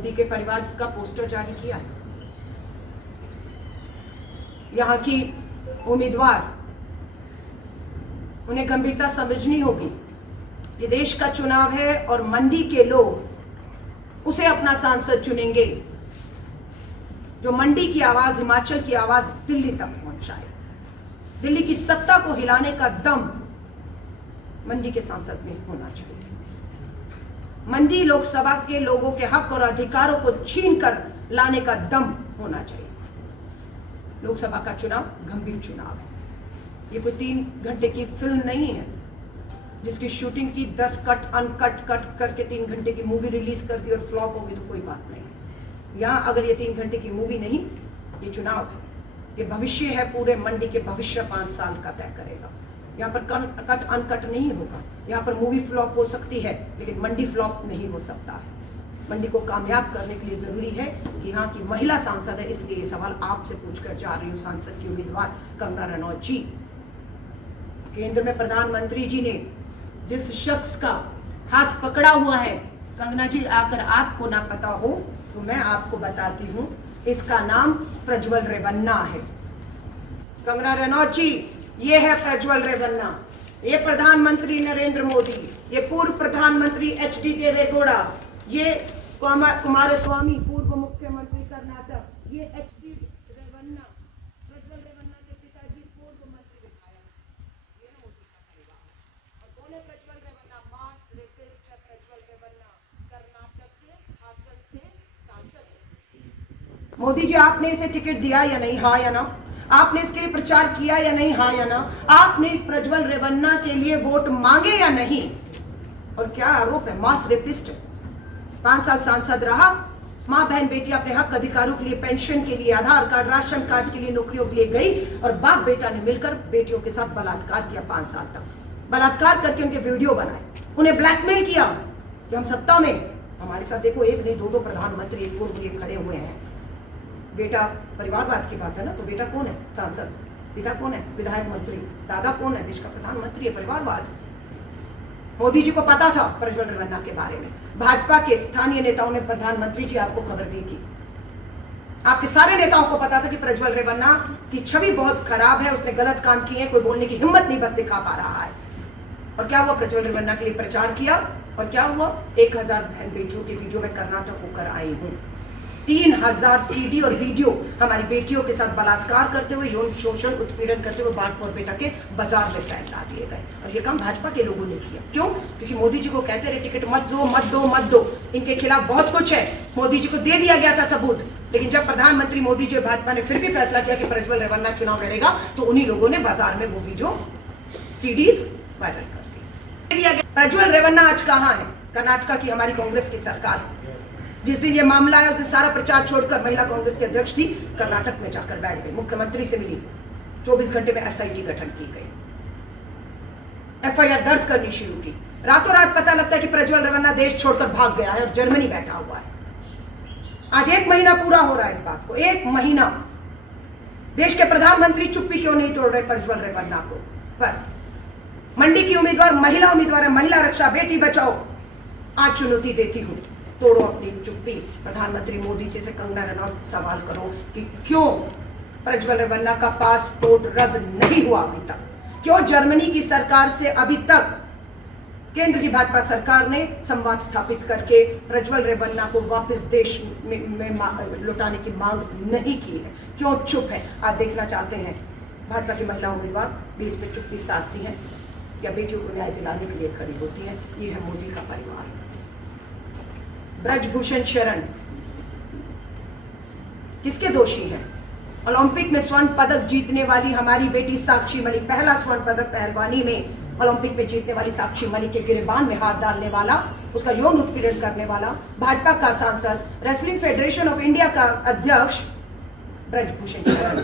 मोदी के परिवार का पोस्टर जारी किया है। यहाँ की उम्मीदवार, उन्हें गंभीरता समझनी होगी। ये देश का चुनाव है और मंडी के लोग उसे अपना सांसद चुनेंगे जो मंडी की आवाज, हिमाचल की आवाज दिल्ली तक पहुंचाए। दिल्ली की सत्ता को हिलाने का दम मंडी के सांसद में होना चाहिए। मंडी लोकसभा के लोगों के हक और अधिकारों को छीन कर लाने का दम होना चाहिए। लोकसभा का चुनाव गंभीर चुनाव है। ये कोई 3 घंटे की फिल्म नहीं है जिसकी शूटिंग की 10 कट अनकट कट करके 3 घंटे की मूवी रिलीज कर दी और फ्लॉप होगी तो कोई बात नहीं। यहाँ अगर ये 3 घंटे की मूवी नहीं, ये चुनाव है, ये भविष्य है। पूरे मंडी के भविष्य 5 साल का तय करेगा। यहाँ पर कट अनकट नहीं होगा। यहाँ पर मूवी फ्लॉप हो सकती है लेकिन मंडी फ्लॉप नहीं हो सकता है। मंडी को कामयाब करने के लिए जरूरी है कि यहाँ की महिला सांसद है, इसलिए ये सवाल आपसे पूछकर जा रही हूँ। सांसद की उम्मीदवार कंगना रनौत जी, केंद्र में प्रधानमंत्री जी ने जिस शख्स का हाथ पकड़ा हुआ है, कंगना जी अगर आपको ना पता हो तो मैं आपको बताती हूँ, इसका नाम प्रज्वल रेवन्ना है। कंगना रनौत जी, ये है प्रज्वल रेवन्ना, ये प्रधानमंत्री नरेंद्र मोदी, ये पूर्व प्रधानमंत्री HD देवेगौड़ा, ये कुमारस्वामी पूर्व मुख्यमंत्री कर्नाटक, ये HD रेवन्ना, प्रज्वल रेवन्ना के पिताजी पूर्व मंत्री विधायक, ये ना मोदी का परिवार। और कौन है प्रज्वल रेवन्ना? मास रेपिस्ट है प्रज्वल रेवन्ना, कर्नाटक के हासन से सांसद है। मोदी जी, आपने इसे टिकट दिया या नहीं, हाँ या ना? आपने इसके लिए प्रचार किया या नहीं, हाँ या ना? आपने इस प्रज्वल रेवन्ना के लिए वोट मांगे या नहीं? और क्या आरोप है? मास रेपिस्ट है। 5 साल सांसद रहा, माँ बहन बेटी अपने हक अधिकारों के लिए, पेंशन के लिए, आधार कार्ड, राशन कार्ड के लिए नौकरियों के लिए गई और बाप बेटा ने मिलकर बेटियों के साथ बलात्कार किया। 5 साल तक बलात्कार करके उनके वीडियो बनाए, उन्हें ब्लैकमेल किया कि हम सत्ता में, हमारे साथ देखो 1 नहीं 2 प्रधानमंत्री एक पूर्व लिए खड़े हुए हैं। बेटा परिवारवाद की बात है ना, तो बेटा कौन है? सांसद। पिता कौन है? विधायक मंत्री। दादा कौन है? देश का प्रधानमंत्री है। परिवारवाद। मोदी जी को पता था प्रज्वल रेवन्ना के बारे में। भाजपा के स्थानीय नेताओं ने, प्रधानमंत्री जी आपको खबर दी थी, आपके सारे नेताओं को पता था कि प्रज्वल रेवन्ना की छवि बहुत खराब है, उसने गलत काम किए हैं, कोई बोलने की हिम्मत नहीं बस दिखा पा रहा है। और क्या हुआ? प्रज्वल रेवन्ना के लिए प्रचार किया और क्या हुआ? 1000 बहन बेटियों के वीडियो में कर्नाटक होकर आई हूँ। 3000 CD और वीडियो हमारी बेटियों के साथ बलात्कार करते हुए, यौन शोषण, उत्पीड़न करते हुए बाढ़ और बेटा के बाजार में फैला दिए गए। और ये काम भाजपा के लोगों ने किया। क्यों? क्योंकि मोदी जी को कहते रहे टिकट मत दो मत दो मत दो, इनके खिलाफ बहुत कुछ है। मोदी जी को दे दिया गया था सबूत, लेकिन जब प्रधानमंत्री मोदी जी भाजपा ने फिर भी फैसला किया कि प्रज्वल रेवन्ना चुनाव लड़ेगा, तो उन्हीं लोगों ने बाजार में वो वीडियो CDs वायरल कर दिया गया। प्रज्वल रेवन्ना आज कहाँ है? कर्नाटक की हमारी कांग्रेस की सरकार है। जिस दिन ये मामला है उस दिन सारा प्रचार छोड़कर महिला कांग्रेस के अध्यक्ष थी, कर्नाटक में जाकर बैठ गई, मुख्यमंत्री से मिली, 24 घंटे में SIT गठन की गई, FIR दर्ज करनी शुरू की। रातों रात पता लगता है कि प्रज्वल रेवन्ना देश छोड़कर भाग गया है और जर्मनी बैठा हुआ है। आज 1 महीना पूरा हो रहा है इस बात को, 1 महीना। देश के प्रधानमंत्री चुप्पी क्यों नहीं तोड़ रहे प्रज्वल रेवन्ना को? पर मंडी की उम्मीदवार महिला उम्मीदवार है, महिला रक्षा, बेटी बचाओ। आज चुनौती देती हूँ, तोड़ो अपनी चुप्पी। प्रधानमंत्री मोदी जी से कंगना रनौत सवाल करो कि क्यों प्रज्वल रेवन्ना का पासपोर्ट रद्द नहीं हुआ अभी तक? क्यों जर्मनी की सरकार से अभी तक केंद्र की भाजपा सरकार ने संवाद स्थापित करके प्रज्वल रेवन्ना को वापस देश में लौटाने की मांग नहीं की है? क्यों चुप है? आज देखना चाहते हैं भाजपा की महिला उम्मीदवार भी इस पर चुप्पी साधती हैं या बेटियों को न्याय दिलाने के लिए खड़ी होती हैं। ये है मोदी का परिवार। ब्रजभूषण शरण किसके दोषी हैं? ओलंपिक में स्वर्ण पदक जीतने वाली हमारी बेटी साक्षी मलिक, पहला स्वर्ण पदक पहलवानी में ओलंपिक में जीतने वाली साक्षी मलिक के गिरबान में हाथ डालने वाला, उसका यौन उत्पीड़न करने वाला भाजपा का सांसद, रेसलिंग फेडरेशन ऑफ इंडिया का अध्यक्ष ब्रजभूषण शरण।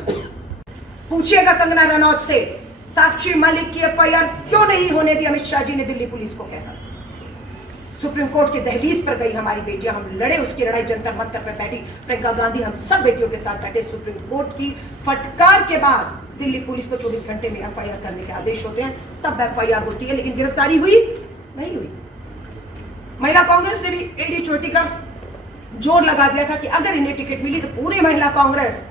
पूछिएगा कंगना रनौत से, साक्षी मलिक की FIR क्यों नहीं होने दी अमित शाह जी ने दिल्ली पुलिस को कहकर? सुप्रीम कोर्ट के दहलीज पर गई हमारी बेटियां, हम लड़े उसकी लड़ाई, जंतर मंतर पर बैठी प्रियंका गांधी, हम सब बेटियों के साथ बैठे। सुप्रीम कोर्ट की फटकार के बाद दिल्ली पुलिस को 24 घंटे में FIR करने के आदेश होते हैं, तब FIR होती है, लेकिन गिरफ्तारी हुई नहीं हुई। महिला कांग्रेस ने भी एडी चोटी का जोर लगा दिया था कि अगर इन्हें टिकट मिली तो पूरी महिला कांग्रेस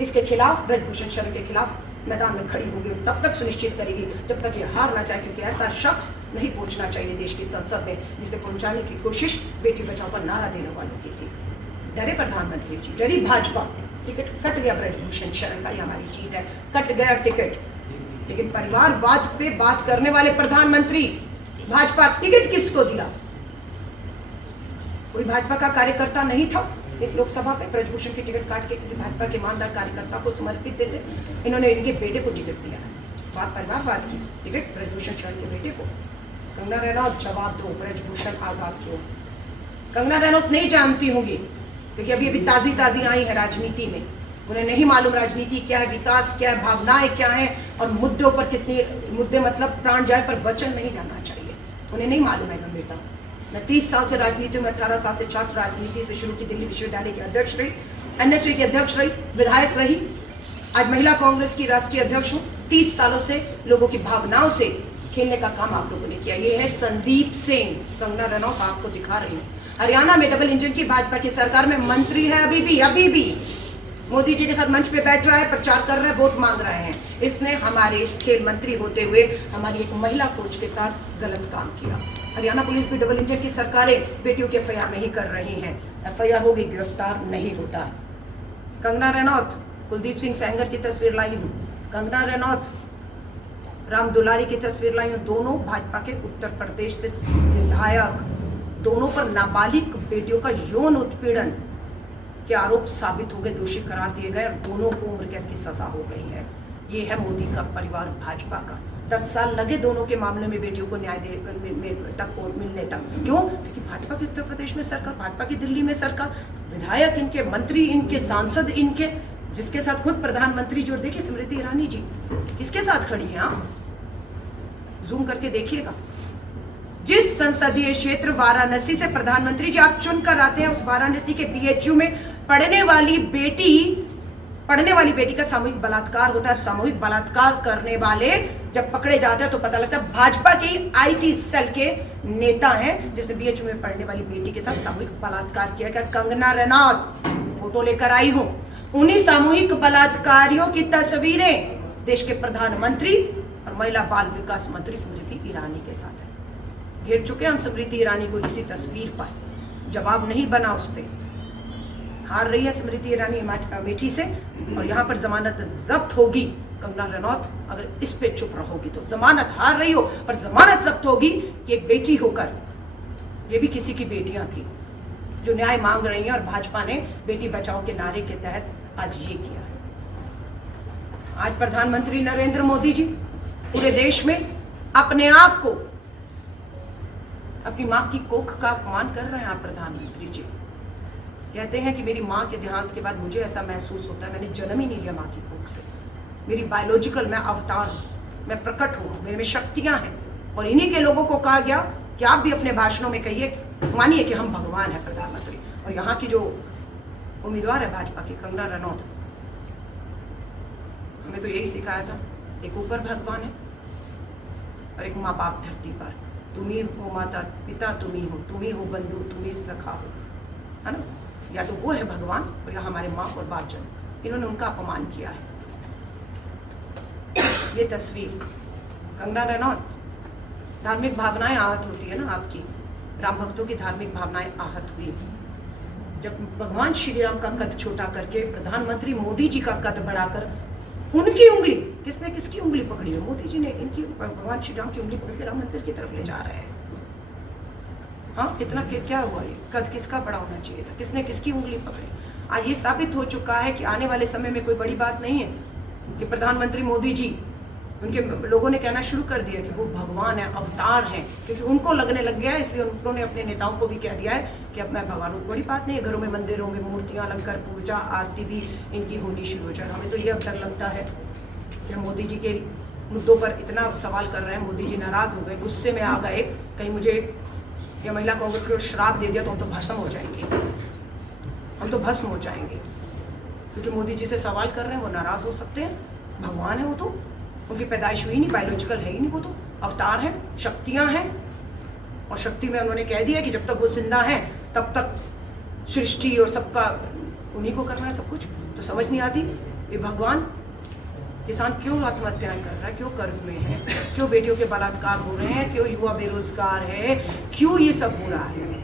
इसके खिलाफ, ब्रजभूषण शरण के खिलाफ मैदान में खड़ी होगी, तब तक सुनिश्चित करेगी जब तक ये हार ना जाए, क्योंकि ऐसा शख्स नहीं पहुंचना चाहिए देश की संसद में जिसे पहुंचाने की कोशिश बेटी बचाओ का नारा देने वालों की थी। डरे प्रधानमंत्री जी, डरी भाजपा, टिकट कट गया ब्रजभूषण शरण का, ये हमारी जीत है, कट गया टिकट। लेकिन परिवारवाद पे बात करने वाले प्रधानमंत्री, भाजपा टिकट किसको दिया? कोई भाजपा का कार्यकर्ता नहीं था इस लोकसभा पे ब्रजभूषण की टिकट काट के किसी भाजपा के ईमानदार कार्यकर्ता को समर्पित देते। इन्होंने इनके बेटे को टिकट दिया है, बात परिवारवाद की, टिकट ब्रजभूषण शरण के बेटे को। कंगना रनौत जवाब दो, ब्रजभूषण आजाद क्यों? कंगना रनौत नहीं जानती होंगी क्योंकि अभी ताजी आई है राजनीति में, उन्हें नहीं मालूम राजनीति क्या है, विकास क्या है, भावनाएं क्या है और मुद्दों पर कितनी मुद्दे मतलब प्राण जाए पर वचन नहीं जाना चाहिए, उन्हें नहीं मालूम है गंभीरता। मैं 30 साल से राजनीति में, 18 साल से छात्र राजनीति से शुरू की, दिल्ली विश्वविद्यालय की अध्यक्ष रही, एनएसयू की अध्यक्ष रही, विधायक रही, आज महिला कांग्रेस की राष्ट्रीय अध्यक्ष हूँ। 30 सालों से लोगों की भावनाओं से खेलने का काम आप लोगों ने किया। ये है संदीप सिंह, कंगना रनौत आपको दिखा रही हूँ। हरियाणा में डबल इंजन की भाजपा की सरकार में मंत्री है, अभी भी मोदी जी के साथ मंच पे बैठ रहा है, प्रचार कर रहा है, वोट मांग रहे हैं। इसने हमारे खेल मंत्री होते हुए हमारी एक महिला कोच के साथ गलत काम किया। हरियाणा पुलिस भी डबल इंजन की सरकारें बेटियों के एफआईआर नहीं कर रही हैं, एफआईआर होगी, गिरफ्तार नहीं होता है। कंगना रनौत, कुलदीप सिंह सेंगर की तस्वीर लाई हूँ, कंगना रनौत, राम दुलारी की तस्वीर लाई हूँ, दोनों भाजपा के उत्तर प्रदेश से विधायक, दोनों पर नाबालिग बेटियों का यौन उत्पीड़न के आरोप साबित हो गए, दोषी करार दिए गए और दोनों को उम्र कैद की सजा हो गई है। ये है मोदी का परिवार, भाजपा का। 10 साल लगे दोनों के मामले में बेटियों को न्याय मिलने तक। क्यों? क्योंकि भाजपा की उत्तर प्रदेश में सरकार, भाजपा की दिल्ली में सरकार, विधायक इनके, मंत्री इनके, सांसद इनके, जिसके साथ खुद प्रधानमंत्री जो, देखिए स्मृति ईरानी जी किसके साथ खड़ी है, जूम करके देखिएगा। जिस संसदीय क्षेत्र वाराणसी से प्रधानमंत्री जी आप चुनकर आते हैं, उस वाराणसी के बीएचयू में पढ़ने वाली बेटी का सामूहिक बलात्कार होता है। सामूहिक बलात्कार करने वाले जब पकड़े जाते हैं तो पता लगता है भाजपा की आईटी सेल के नेता हैं, जिसने बीएचयू में पढ़ने वाली बेटी के साथ सामूहिक बलात्कार किया गया। कंगना रनौत फोटो लेकर आई हूं, उन्हीं सामूहिक बलात्कारियों की तस्वीरें देश के प्रधानमंत्री और महिला बाल विकास मंत्री स्मृति ईरानी के साथ है। घेर चुके हम स्मृति ईरानी को इसी तस्वीर पर, जवाब नहीं बना उस पर। हार रही है स्मृति ईरानी अमेठी से और यहाँ पर जमानत जब्त होगी। कंगना रनौत अगर इस पे चुप रहोगी तो, जमानत हार रही हो पर जमानत जब्त होगी कि एक बेटी होकर, ये भी किसी की बेटियां थी जो न्याय मांग रही हैं और भाजपा ने बेटी बचाओ के नारे के तहत आज ये किया है। आज प्रधानमंत्री नरेंद्र मोदी जी पूरे देश में अपने आप को, अपनी माँ की कोख का अपमान कर रहे हैं। आप प्रधानमंत्री जी कहते हैं कि मेरी माँ के देहांत के बाद मुझे ऐसा महसूस होता है, मैंने जन्म ही नहीं लिया माँ की कोख से, मेरी बायोलॉजिकल मैं अवतार हूँ, मैं प्रकट हूँ, मेरे में शक्तियाँ हैं। और इन्हीं के लोगों को कहा गया कि आप भी अपने भाषणों में कहिए, मानिए कि हम भगवान हैं प्रधानमंत्री। और यहाँ की जो उम्मीदवार है भाजपा की कंगना रनौत, हमें तो यही सिखाया था, एक ऊपर भगवान है और एक माँ बाप धरती पर, तुम ही हो माता पिता, तुम ही हो बंधु, तुम ही सखा हो, है ना। या तो वो है भगवान और या हमारे माँ और बाप जन, इन्होंने उनका अपमान किया है। ये तस्वीर कंगना रनौत, धार्मिक भावनाएं आहत होती है ना आपकी, राम भक्तों की धार्मिक भावनाएं आहत हुई जब भगवान श्री राम का कद छोटा करके प्रधानमंत्री मोदी जी का कद बढ़ाकर उनकी उंगली, किसने किसकी उंगली पकड़ी है? मोदी जी ने इनकी, भगवान श्री राम की उंगली पकड़ के राम मंदिर की तरफ ले जा रहे हैं। हाँ, कितना क्या हुआ? ये कद किसका बड़ा होना चाहिए था? किसने किसकी उंगली पकड़ी? आज ये साबित हो चुका है कि आने वाले समय में कोई बड़ी बात नहीं है कि प्रधानमंत्री मोदी जी, उनके लोगों ने कहना शुरू कर दिया कि वो भगवान है, अवतार हैं, क्योंकि उनको लगने लग गया है। इसलिए उन्होंने अपने नेताओं को भी कह दिया है कि अब मैं भगवान हूँ। बड़ी बात नहीं है, घरों में, मंदिरों में मूर्तियाँ लगकर पूजा आरती भी इनकी होनी शुरू हो जाए। हमें तो ये अब डर लगता है कि मोदी जी के मुद्दों पर इतना सवाल कर रहे हैं, मोदी जी नाराज हो गए, गुस्से में आ गए, कहीं मुझे या महिला कांग्रेस को श्राप दे दिया तो हम तो भस्म हो जाएंगे, हम तो भस्म हो जाएंगे। क्योंकि मोदी जी से सवाल कर रहे हैं, वो नाराज हो सकते हैं। भगवान है वो तो, उनकी पैदाइश हुई नहीं, बायोलॉजिकल है ही नहीं, वो तो अवतार हैं, शक्तियां हैं। और शक्ति में उन्होंने कह दिया कि जब तक वो जिंदा हैं तब तक सृष्टि और सबका उन्हीं को करना है सब कुछ, तो समझ नहीं आती ये भगवान किसान क्यों आत्महत्या कर रहा है, क्यों कर्ज में है, क्यों बेटियों के बलात्कार हो रहे हैं, क्यों युवा बेरोजगार है, क्यों ये सब हो रहा है।